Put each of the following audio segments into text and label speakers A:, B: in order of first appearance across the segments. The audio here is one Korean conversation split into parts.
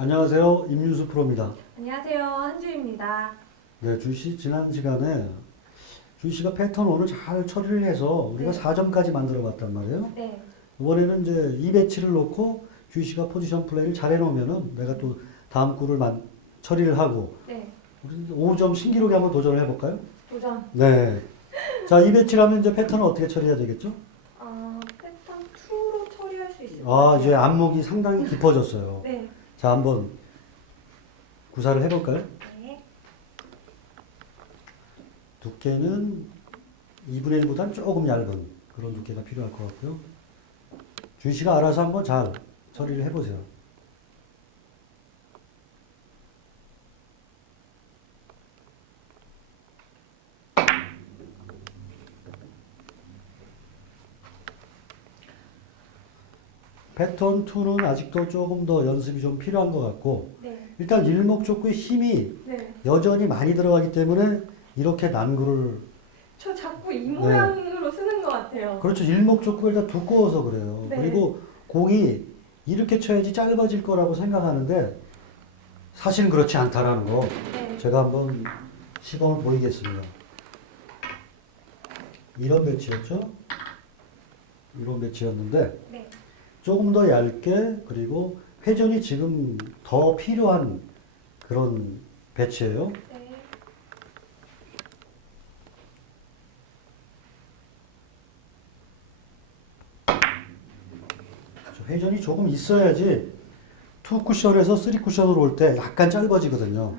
A: 안녕하세요. 임윤수 프로입니다.
B: 안녕하세요. 한주입니다.
A: 네, 주씨 지난 시간에 주씨가 패턴 오늘 잘 처리를 해서 우리가
B: 네.
A: 4점까지 만들어 봤단 말이에요.
B: 네.
A: 이번에는 이제 이 배치를 놓고 주씨가 포지션 플레이를 잘 해놓으면은 내가 또 다음 구를 만, 처리를 하고
B: 네.
A: 우리 5점 신기록에 한번 도전을 해볼까요?
B: 도전.
A: 네. 자, 이 배치를 하면 이제 패턴을 어떻게 처리해야 되겠죠?
B: 어, 패턴 2로 처리할 수 있을 것
A: 아,
B: 같아요.
A: 이제 안목이 상당히 깊어졌어요.
B: 네.
A: 자, 한번 구사를 해볼까요?
B: 네.
A: 두께는 2분의 1보다는 조금 얇은 그런 두께가 필요할 것 같고요. 주희 씨가 알아서 한번 잘 처리를 해보세요. 패턴 2는 아직도 조금 더 연습이 좀 필요한 것 같고
B: 네.
A: 일단 일목적구의 힘이
B: 네.
A: 여전히 많이 들어가기 때문에 이렇게 난구를
B: 저 자꾸 이
A: 네.
B: 모양으로 쓰는 것 같아요.
A: 그렇죠 일목적구가 일단 두꺼워서 그래요
B: 네.
A: 그리고 공이 이렇게 쳐야지 짧아질 거라고 생각하는데 사실은 그렇지 않다라는 거
B: 네.
A: 제가 한번 시범을 보이겠습니다 이런 배치였죠 이런 배치였는데
B: 네.
A: 조금 더 얇게 그리고 회전이 지금 더 필요한 그런 배치예요
B: 네.
A: 그렇죠. 회전이 조금 있어야지 투 쿠션에서 쓰리 쿠션으로 올 때 약간 짧아지거든요.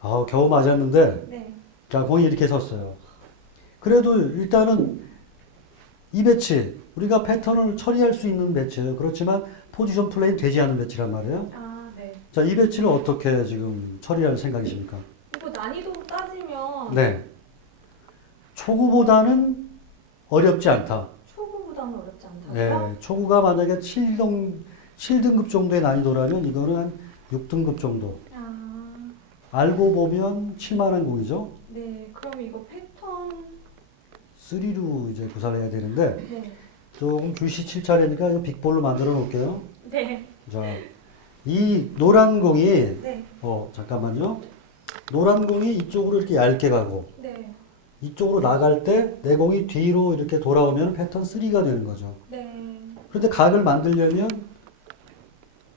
A: 아, 겨우 맞았는데
B: 네.
A: 자 공이 이렇게 섰어요. 그래도 일단은 이 배치 우리가 패턴을 처리할 수 있는 배치예요. 그렇지만 포지션 플레이 되지 않은 배치란 말이에요.
B: 아, 네.
A: 자, 이 배치를 어떻게 지금 처리할 생각이십니까?
B: 이거 난이도 따지면
A: 네. 초구보다는 어렵지 않다.
B: 초보보다는 어렵지 않다고요?
A: 네, 초구가 만약에 7등, 7등급 정도의 난이도라면 이거는 한 6등급 정도.
B: 아,
A: 알고 보면 7만원 공이죠.
B: 네. 그럼 이거 패턴
A: 3로 이제 구사를 해야 되는데
B: 네.
A: 조금 규시 7차례니까 이거 빅볼로 만들어 놓을게요.
B: 네.
A: 자, 이 노란 공이
B: 네.
A: 어 잠깐만요. 노란 공이 이쪽으로 이렇게 얇게 가고
B: 네.
A: 이쪽으로 나갈 때 내 공이 뒤로 이렇게 돌아오면 패턴 3가 되는 거죠.
B: 네.
A: 그런데 각을 만들려면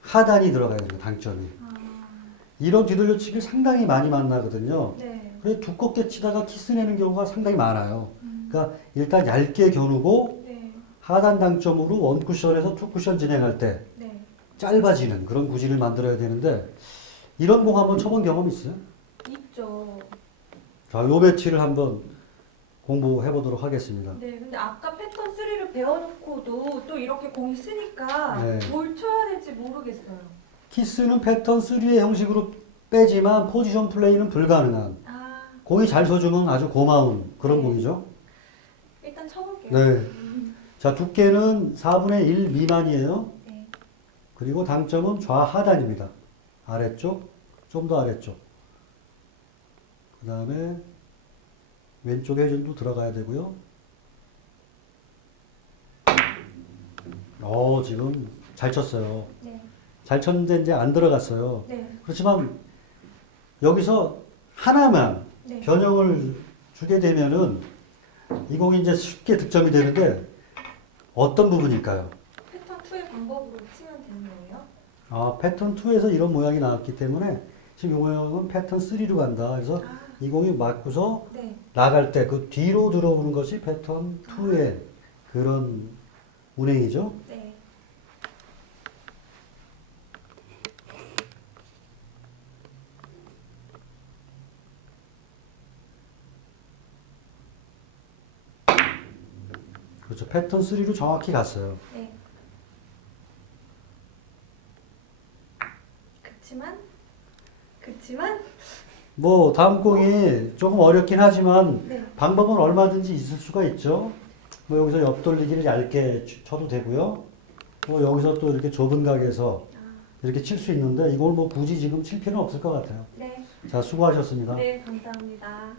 A: 하단이 들어가야 돼요. 당점이.
B: 아,
A: 이런 뒤돌려치기를 상당히 많이 만나거든요.
B: 네.
A: 그래 두껍게 치다가 키스 내는 경우가 상당히 많아요.
B: 음,
A: 그러니까 일단 얇게 겨누고
B: 네.
A: 하단 당점으로 원 쿠션에서 투 쿠션 진행할 때
B: 네.
A: 짧아지는 그런 구질을 만들어야 되는데 이런 공 한번 쳐본 경험 있어요?
B: 있죠.
A: 자, 요 배치를 한번 공부해 보도록 하겠습니다.
B: 네, 근데 아까 패턴 3를 배워놓고도 또 이렇게 공이 쓰니까
A: 네.
B: 뭘 쳐야 될지 모르겠어요.
A: 키스는 패턴 3의 형식으로 빼지만 포지션 플레이는 불가능한
B: 아,
A: 공이 잘 서주면 아주 고마운 그런
B: 네.
A: 공이죠. 네.
B: 음,
A: 자, 두께는 4분의 1 미만이에요.
B: 네.
A: 그리고 당점은 좌하단입니다. 아래쪽, 좀 더 아래쪽. 그 다음에 왼쪽 회전도 들어가야 되고요. 어, 지금 잘 쳤어요.
B: 네.
A: 잘 쳤는데 이제 안 들어갔어요.
B: 네.
A: 그렇지만 여기서 하나만
B: 네.
A: 변형을 주게 되면은 이 공이 이제 쉽게 득점이 되는데 어떤 부분일까요?
B: 패턴 2의 방법으로 치면 되는 거예요?
A: 아, 패턴 2에서 이런 모양이 나왔기 때문에 지금 이 모양은 패턴 3로 간다. 그래서
B: 아,
A: 이 공이 맞고서
B: 네.
A: 나갈 때 그 뒤로 들어오는 것이 패턴 2의 그런 운행이죠.
B: 네.
A: 그렇죠. 패턴 3로 정확히 갔어요.
B: 네. 그치만, 그치만,
A: 뭐 다음 공이 조금 어렵긴 하지만
B: 네.
A: 방법은 얼마든지 있을 수가 있죠. 뭐 여기서 옆돌리기를 얇게 치- 쳐도 되고요. 뭐 여기서 또 이렇게 좁은 각에서
B: 아,
A: 이렇게 칠 수 있는데 이걸 뭐 굳이 지금 칠 필요는 없을 것 같아요.
B: 네.
A: 자, 수고하셨습니다.
B: 네, 감사합니다.